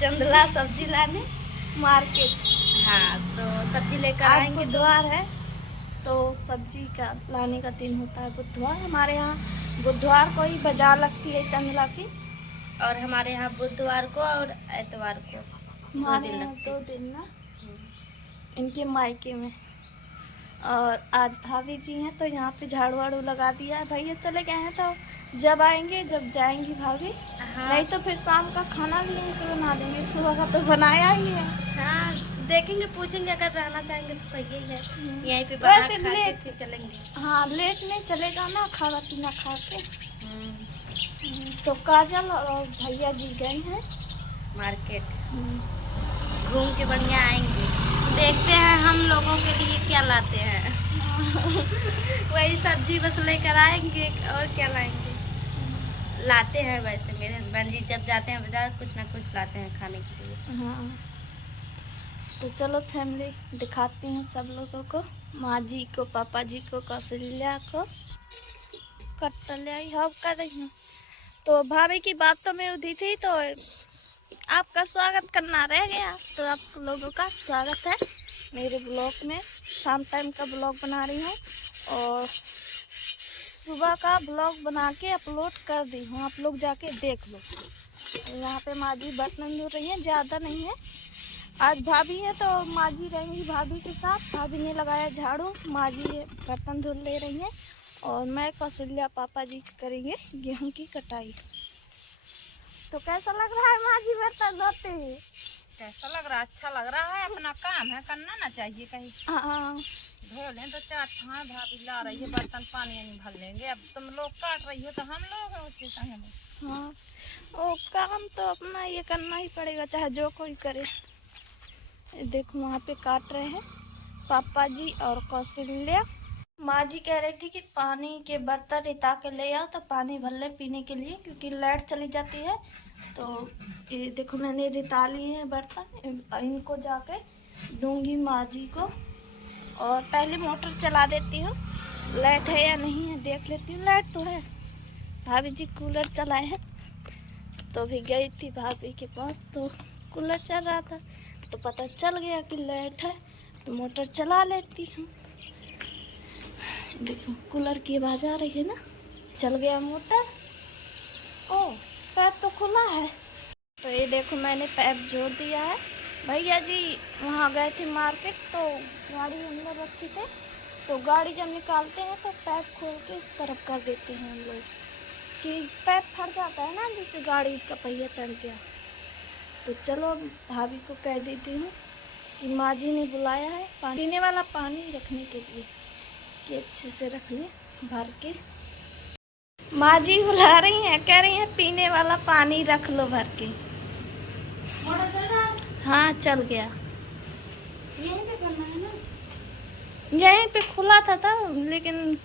चंदला सब्जी लाने मार्केट। हाँ, तो सब्जी लेकर आज आएंगे। बुधवार है तो सब्जी का लाने का दिन होता है बुधवार। हमारे यहाँ बुधवार को ही बाजार लगती है चंदला की। और हमारे यहाँ बुधवार को और एतवार को 2 दिन लगती है। 2 दिन ना इनके मायके में। और आज भाभी जी हैं तो यहाँ पे झाड़ू वाड़ू लगा दिया है। भैया चले गए हैं तो जब आएंगे जब जाएंगी भाभी। हाँ। नहीं तो फिर शाम का खाना भी यहीं पे बना देंगे, सुबह का तो बनाया ही है। हाँ, देखेंगे पूछेंगे, अगर रहना चाहेंगे तो सही ही है, यहीं पे बना वैसे खा के लेट फिर चलेंगे। हाँ लेट नहीं चलेगा ना, खाना पीना खा के। तो काजल और भैया जी गए हैं मार्केट, घूम के बढ़िया आएंगे। देखते हैं हम लोगों के लिए क्या लाते हैं। वही सब्जी बस लेकर आएंगे और क्या लाएंगे। लाते हैं वैसे मेरे हस्बैंड जी जब जाते हैं बाजार कुछ ना कुछ लाते हैं खाने के लिए। हाँ तो चलो फैमिली दिखाती हैं सब लोगों को, माँ जी को, पापा जी को, कौशल्या को। कटलिया हब कर रही हूँ। तो भाभी की बातों में उठी थी तो आपका स्वागत करना रह गया। तो आप लोगों का स्वागत है मेरे ब्लॉग में। शाम टाइम का ब्लॉग बना रही हूँ और सुबह का ब्लॉग बना के अपलोड कर दी हूँ, आप लोग जाके देख लो। यहाँ पे माँ जी बर्तन धो रही हैं, ज़्यादा नहीं है। आज भाभी है तो माँ जी रहेंगी भाभी के साथ। भाभी ने लगाया झाड़ू, माँ जी बर्तन धो ले रही हैं और मैं कौशल्या पापा जी करेंगे गेहूं की कटाई। तो कैसा लग रहा है माँ जी बर्तन धोते हुए? कैसा लग रहा है? अच्छा लग रहा है। अपना काम है, करना ना चाहिए। कहीं हाँ धो लें तो 4 भाभी ला रही है बर्तन, पानी भर लेंगे। अब तुम लोग काट रही हो तो हम लोग हैं उसके संग। हाँ, वो काम तो अपना ये करना ही पड़ेगा चाहे जो कोई करे। देखो वहाँ पे काट रहे हैं पापा जी और कौशल्या। माँ जी कह रही थी कि पानी के बर्तन रिता के ले आओ तो पानी भर ले पीने के लिए, क्योंकि लाइट चली जाती है। तो ये देखो मैंने रिता लिए हैं बर्तन, इनको जाके दूंगी माँ जी को। और पहले मोटर चला देती हूँ, लाइट है या नहीं है देख लेती हूँ। लाइट तो है, भाभी जी कूलर चलाए हैं। तो भी गई थी भाभी के पास तो कूलर चल रहा था तो पता चल गया कि लाइट है तो मोटर चला लेती हूँ। देखो कूलर की आवाज़ आ रही है ना, चल गया मोटर। ओ पैप तो खुला है। तो ये देखो मैंने पैप जोड़ दिया है। भैया जी वहाँ गए थे मार्केट तो गाड़ी अंदर रखी थे, तो गाड़ी जब निकालते हैं तो पैप खोल के इस तरफ कर देते हैं हम लोग कि पैप फट जाता है ना, जिससे गाड़ी का पहिया चढ़ गया। तो चलो भाभी को कह देती हूँ कि माँ जी ने बुलाया है पीने वाला पानी रखने के लिए कि अच्छे से रख ले भर के। माँ जी बुला रही हैं, कह रही हैं पीने वाला पानी रख लो भर के। मोटर चल रहा है? हाँ चल गया। यहीं पे करना है ना? यहीं पे खुला था लेकिन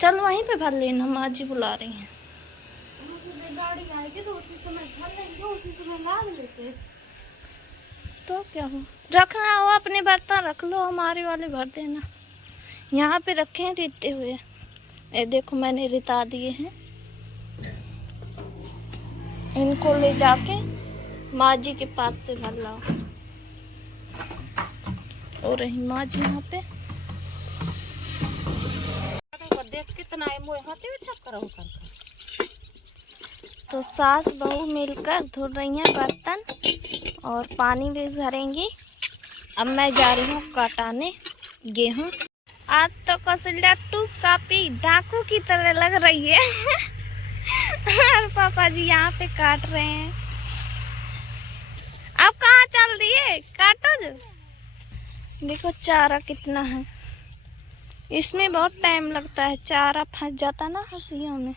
चल वहीं पे भर लेना, माँ जी बुला रही हैं। गाड़ी आएगी तो उसी समय भर लेंगे, उसी समय लाद लेते। तो क्या हो, रखना हो अपने बर्तन रख लो, हमारे वाले भर देना। यहाँ पे रखे हैं रिते हुए। ये देखो मैंने रिता दिए हैं, इनको ले जाके माँ जी के पास से भर लाओ। और रही माँ जी वहाँ पे। देख कितना है मोए हाथे में छक्कर होकर। तो सास बहू मिलकर धो रही हैं बर्तन और पानी भी भरेंगी। अब मैं जा रही हूँ काटाने गेहूँ। आज तो कौशल्या टू कापी डाकू की तरह लग रही है। और पापा जी यहाँ पे काट रहे हैं। आप कहाँ चल दिए, काटो जो। देखो चारा कितना है, इसमें बहुत टाइम लगता है, चारा फंस जाता ना हंसियों में।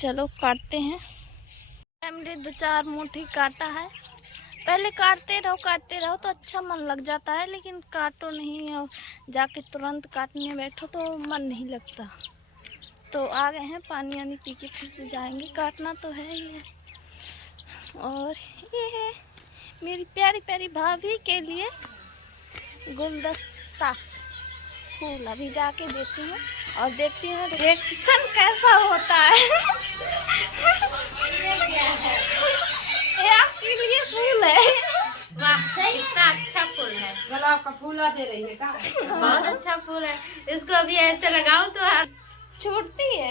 चलो काटते हैं। फैमिली 2-4 मुट्ठी काटा है। पहले काटते रहो तो अच्छा मन लग जाता है, लेकिन काटो नहीं और जाके तुरंत काटने बैठो तो मन नहीं लगता। तो आ गए हैं, पानी वानी पी के फिर से जाएंगे, काटना तो है ही है। और ये है मेरी प्यारी प्यारी भाभी के लिए गुलदस्ता फूल, अभी जाके देती हूँ और देखती हूँ रिएक्शन कैसा होता है। ये आपके लिए गुलाब का फूला दे रही है का? बहुत अच्छा फूल है, इसको अभी ऐसे लगाओ तो छूटती है,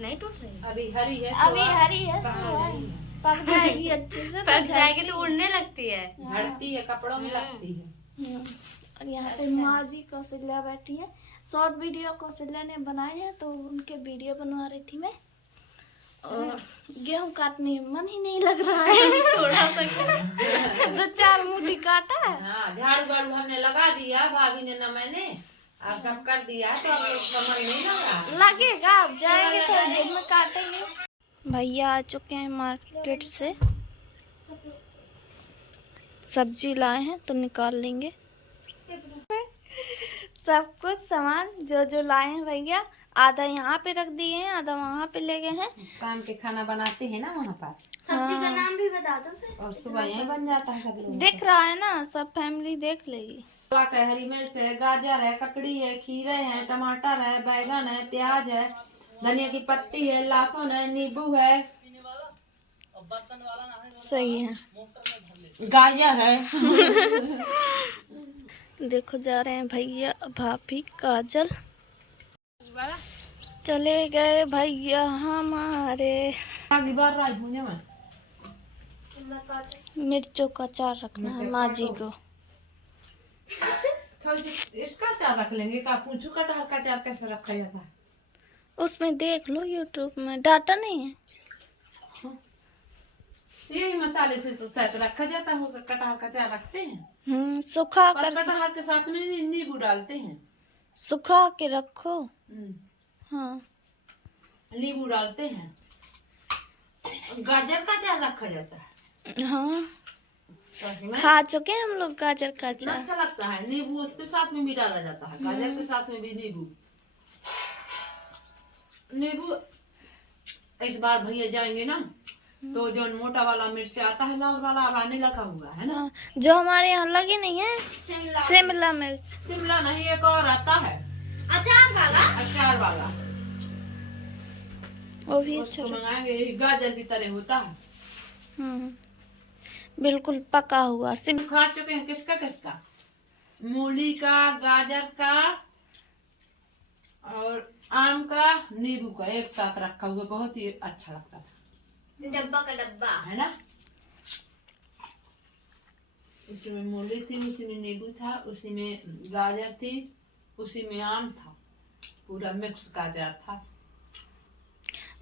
नहीं टूट रही। अभी हरी है, अभी हरी है, पक जाएगी अच्छे से, पक जाएगी तो उड़ने लगती है, झड़ती है, कपड़ों में लगती है। और यहाँ पे माँ जी कौशल्या बैठी है। शॉर्ट वीडियो कौशल्या ने बनाए हैं तो उनके वीडियो बनवा रही थी मैं। और गेहूं काटने में मन ही नहीं लग रहा है। थोड़ा सा 2-4 मुट्ठी काटा है। हाँ, झाड़ू वाड़ू हमने लगा दिया, भाभी ने न मैंने, और सब कर दिया है, तो अब लोग का मन नहीं लगा। लगेगा, अब जाएंगे थोड़ी देर में काटेंगे। भैया आ चुके हैं मार्केट से, सब्जी लाए हैं तो निकाल लेंगे। सब कुछ सामान जो जो लाए हैं भैया, आधा यहाँ पे रख दिए हैं, आधा वहाँ पे ले गए हैं। शाम के खाना बनाते हैं ना वहाँ पर, सब्जी का नाम भी बता दो फिर। और सुबह यहीं बन जाता है सब लोग। दिख रहा है ना, सब फैमिली देख लेगी। हरी मिर्च है, गाजर है, ककड़ी है, खीरे हैं, टमाटर है, बैगन है, प्याज है, धनिया की पत्ती है, लहसुन है, नींबू है, सही है। गाजर है। देखो जा रहे हैं भैया भाभी काजल, चले गए भैया हमारे। मिर्चों का अचार रखना है माँ जी को। इसका अचार रख लेंगे का? पूछू कटहल का अचार कैसे रखा जाता है? उसमें देख लो यूट्यूब में, डाटा नहीं है। यही मसाले से तो शायद रखा जाता होगा, कटहल का अचार रखते हैं। सुखा पर कर, कटहल के साथ में नींबू डालते हैं। सुखा के रखो। हाँ, नींबू डालते हैं। गाजर का अचार रखा जाता है। हाँ सही में खा चुके हैं हम लोग गाजर का कितना अचार। अच्छा लगता है। नींबू उसके साथ में भी डाला जाता है, गाजर के साथ में भी नींबू। नींबू इस बार भैया जाएंगे ना तो जो मोटा वाला मिर्च आता है, लाल वाला, अब आने लगा हुआ है ना। हाँ, जो हमारे यहाँ लगी नहीं है, शिमला मिर्च। शिमला नहीं, एक और आता है अचार वाला। अचार वाला, वो भी अच्छा उसको मंगाएंगे। यही गाजर की तरह होता है। बिल्कुल पका हुआ। खा चुके हैं किसका किसका? मूली का, गाजर का और आम का, नींबू का एक साथ रखा हुआ, बहुत ही अच्छा लगता था। डब्बा का डब्बा है ना। उसमें मूली थी, उसी में नींबू था, उसी में गाजर थी, उसी में आम था, पूरा मिक्स गाजर था।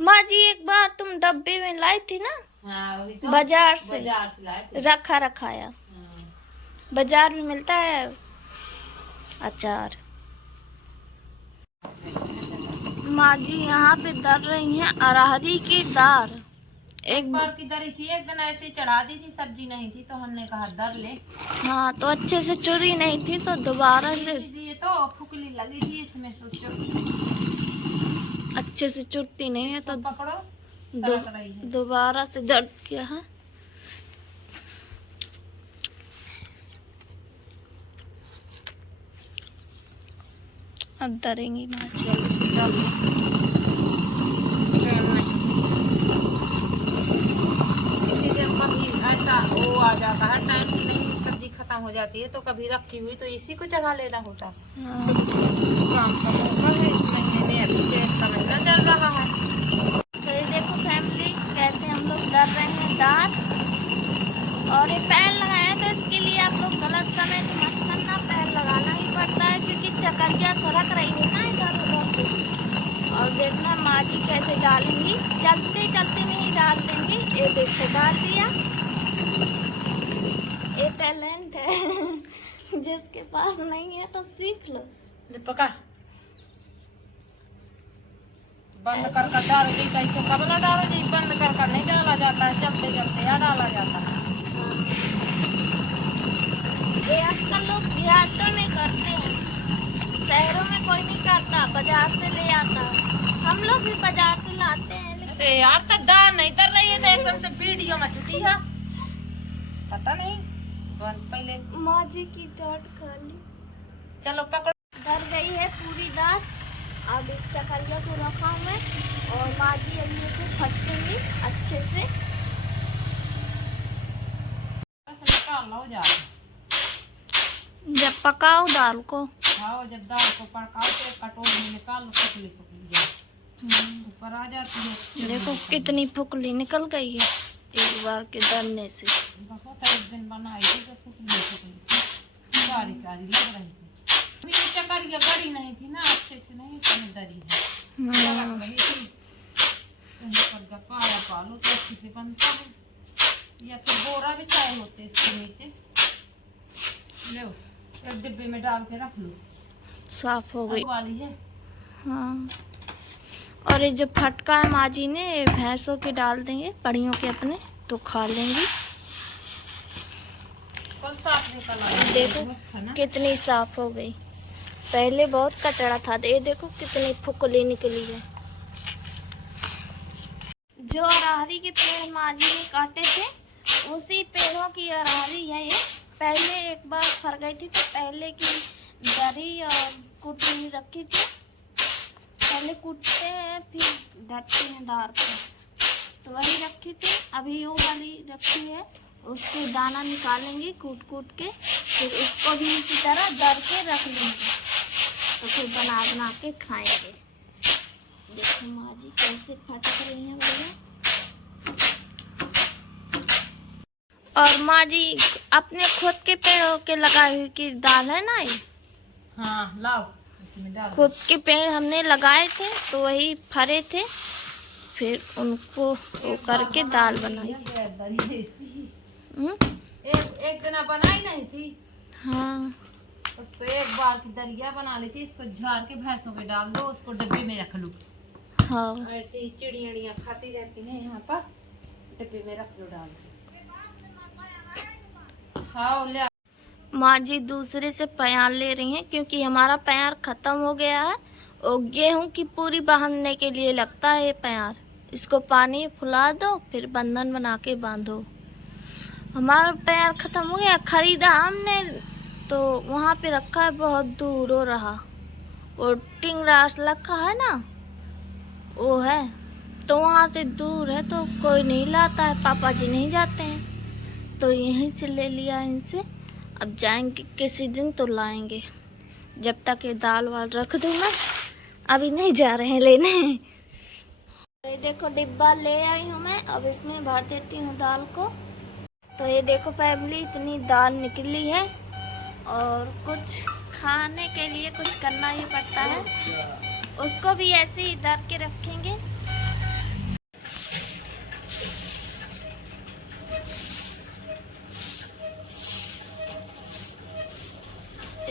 माँ जी एक बार तुम डब्बे में लाई थी ना? हाँ, वही तो बाजार से लाए थे। रखा रखाया। हाँ। बाजार में मिलता है अचार। माँ जी यहाँ पे दर रही हैं अरहरी की दाल। एक बार की दरी थी, एक दिन ऐसे ही चढ़ा दी थी, सब्जी नहीं थी तो हमने कहा दर ले। हाँ, तो अच्छे से चुरी नहीं थी तो दोबारा से ये तो फुकली लगी थी इसमें, सोचो अच्छे से चुरती नहीं है तो पकड़ो, दो, सरक रही है। दोबारा से दर्द किया है। अब दरेंगी माँ जी। ऐसा वो आ जाता है टाइम की नहीं, सब्जी खत्म हो जाती है तो कभी रखी हुई तो इसी को चढ़ा लेना होता है। हाँ। काम का मौका है इस महीने में, अभी चैत का महीना चल रहा है। तो ये देखो फैमिली कैसे हम लोग दर रहे हैं दाल। और ये पैर लगाया तो इसके लिए आप लोग गलत कमेंट मत करना, पैर लगाना ही पड़ता है क्योंकि चकरिया सरक रही है ना इधर उधर। और देखना माँ जी कैसे डालेंगी, चलते चलते में ही डाल देंगी। ये देखो डाल दिया। ये टैलेंट है जिसके पास नहीं है तो सीख लो। पका बंद कर कर डालो जी, कैसे कब ना डालो जी, बंद कर कर नहीं डाला जाता है, चलते चलते या डाला जाता है। ये आजकल लोग देहातों में करते हैं, शहरों में कोई नहीं करता, बाजार से ले आता। हम लोग भी बाजार से लाते हैं। अरे यार तो दाल नहीं तर रही है तो एकदम से वीडियो में छुट्टी है, पता नहीं पहले माँ जी की डांट खा ली। चलो पकड़ो। डर गई है पूरी दाल। अब इस चकरिया को रखा हूँ मैं और माँ जी अभी इसे फटेंगी अच्छे से। निकाल लो जा। जब पकाओ दाल को, खाओ जब दाल को पकाओ तो एक कटोरी में निकाल लो, पतली पतली जाए ऊपर आ जाती है। देखो कितनी फुकली निकल गई है एक बार के दलने से। बहुत है, एक दिन बनाई थी तो फुकली कारी कारी लग रही थी। अभी तो चकरिया गड़ी नहीं थी ना, अच्छे से नहीं इसमें दरी है लगा रही थी। पर का पाया पालो तो अच्छे से बनता है, या फिर बोरा बिछाए होते इसके नीचे। लो एक डिब्बे में डाल के रख लो, साफ हो गई वाली है। हाँ। और ये जो फटका है माँ जी ने भैंसों के डाल देंगे, बड़ियों के अपने, तो खा लेंगी। कल साफ निकल आया देखो कितनी साफ हो गई, पहले बहुत कचरा था। ये देखो कितनी फुकली निकली है। जो अरहरी के पेड़ माँ जी ने काटे थे उसी पेड़ों की अरहरी है ये। पहले एक बार फर गई थी तो पहले की दरी और कुटनी रखी थी। पहले कूटते हैं फिर ढकते हैं दार पे, तो वही रखी थी। अभी वो वाली रखी है, उसको दाना निकालेंगे कूट कूट के, फिर उसको भी इसी तरह दर के रख लेंगे, तो फिर बना बना के खाएंगे। देखो माँ जी कैसे फटक रही हैं बढ़िया। और माँ जी अपने खुद के पेड़ों के लगाई हुई की दाल है ना ये। हाँ लाओ इसमें डाल। खुद के पेड़ हमने लगाए थे तो वही फरे थे, फिर उनको वो करके दाल बनाई। एक दिन बनाई नहीं थी, हाँ उसको एक बार की दरिया बना ली थी। इसको झाड़ के भैंसों पे डाल दो, उसको डब्बे में रख लो। हाँ ऐसे ही चिड़िया खाती रहती हैं यहाँ पर, डब्बे में रख लो डाल के। हाँ ले माँ जी दूसरे से प्यार ले रही हैं क्योंकि हमारा प्यार खत्म हो गया है और गेहूं की पूरी बांधने के लिए लगता है ये प्यार। इसको पानी फुला दो फिर बंधन बना के बांधो। हमारा प्यार खत्म हो गया, खरीदा हमने तो वहाँ पे रखा है, बहुत दूर हो रहा। वो टिंगरास रखा है ना, वो है तो वहाँ से दूर है तो कोई नहीं लाता है, पापा जी नहीं जाते हैं तो यहीं से ले लिया इनसे। अब जाएंगे किसी दिन तो लाएंगे, जब तक ये दाल वाल रख दूंगा, अभी नहीं जा रहे हैं लेने। ये देखो डिब्बा ले आई हूँ मैं, अब इसमें भर देती हूँ दाल को। तो ये देखो फैमिली इतनी दाल निकली है और कुछ खाने के लिए कुछ करना ही पड़ता है, उसको भी ऐसे ही दर के रखेंगे।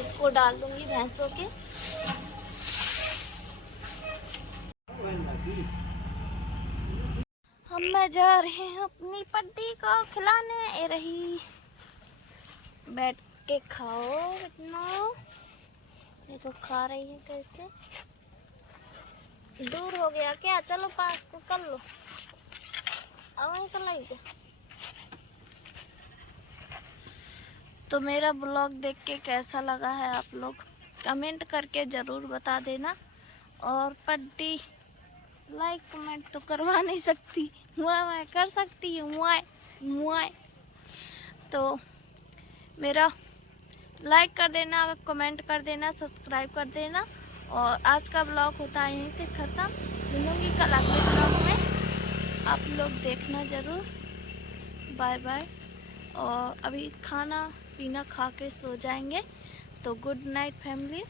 इसको डाल दूंगी भैंसों के। हम मैं जा रही हूँ अपनी पट्टी को खिलाने। ए रही, बैठ के खाओ इतना। देखो खा रही है कैसे। दूर हो गया क्या, चलो पास को कर लो, अब कर लीजिए। तो मेरा ब्लॉग देख के कैसा लगा है आप लोग कमेंट करके ज़रूर बता देना। और पट्टी लाइक कमेंट तो करवा नहीं सकती, मैं कर सकती हूँ मुआए। तो मेरा लाइक कर देना, कमेंट कर देना, सब्सक्राइब कर देना। और आज का ब्लॉग होता है यहीं से ख़त्म। मिलूँगी कल अगले ब्लॉग में, आप लोग देखना ज़रूर। Bye bye. और अभी खाना पीना खा के सो जाएंगे। तो गुड नाइट फैमिली।